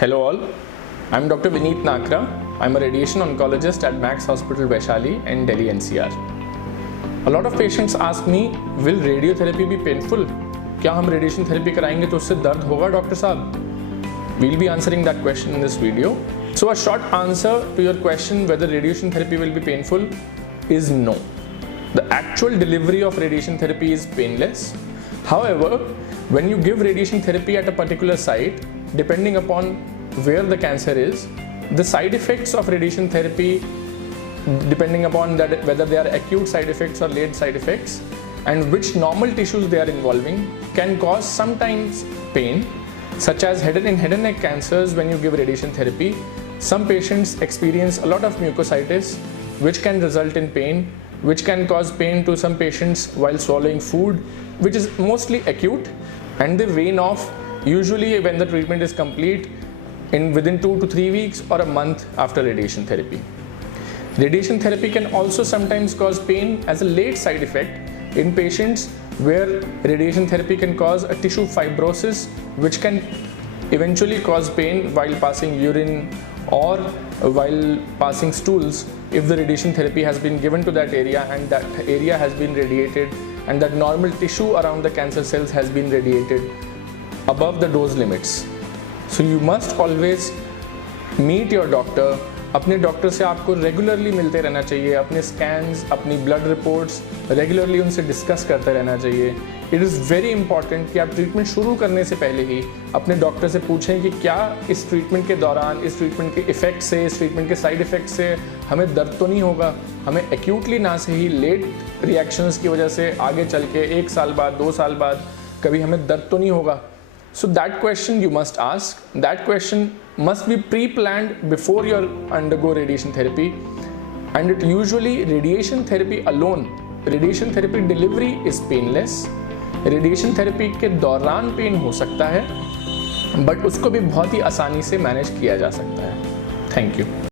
Hello all, I'm Dr. Vineet Nakra. I'm a radiation oncologist at Max Hospital Vaishali in Delhi NCR. A lot of patients ask me, will radiotherapy be painful? क्या हम radiation therapy कराएंगे तो उससे दर्द होगा doctor साहब? We'll be answering that question in this video. So a short answer to your question whether radiation therapy will be painful is no. The actual delivery of radiation therapy is painless. However, when you give radiation therapy at a particular site, depending upon where the cancer is, the side effects of radiation therapy, depending upon that whether they are acute side effects or late side effects, and which normal tissues they are involving, can cause sometimes pain, such as head and neck cancers. When you give radiation therapy, some patients experience a lot of mucositis, which can result in pain, which can cause pain to some patients while swallowing food, which is mostly acute, and they wane off usually when the treatment is complete within 2 to 3 weeks or a month after radiation therapy. Radiation therapy can also sometimes cause pain as a late side effect in patients where radiation therapy can cause a tissue fibrosis, which can eventually cause pain while passing urine or while passing stools if the radiation therapy has been given to that area and that area has been radiated and that normal tissue around the cancer cells has been radiated above the dose limits. So you must always meet your doctor. अपने doctor से आपको regularly मिलते रहना चाहिए, अपने scans, अपनी blood reports regularly उनसे discuss करते रहना चाहिए. इट इज़ वेरी इंपॉर्टेंट कि आप ट्रीटमेंट शुरू करने से पहले ही अपने डॉक्टर से पूछें कि क्या इस ट्रीटमेंट के दौरान, इस ट्रीटमेंट के इफ़ेक्ट से, इस ट्रीटमेंट के साइड इफ़ेक्ट से हमें दर्द तो नहीं होगा, हमें एक्यूटली ना से ही लेट रिएक्शंस की वजह से आगे चल के 1 साल बाद, 2 साल बाद कभी हमें दर्द तो नहीं होगा. So that question you must ask. That question must be pre-planned before you undergo radiation therapy. And it usually radiation therapy alone, radiation therapy delivery is painless. Radiation therapy के दौरान पेन हो सकता है, but उसको भी बहुत ही आसानी से मैनेज किया जा सकता है. Thank you.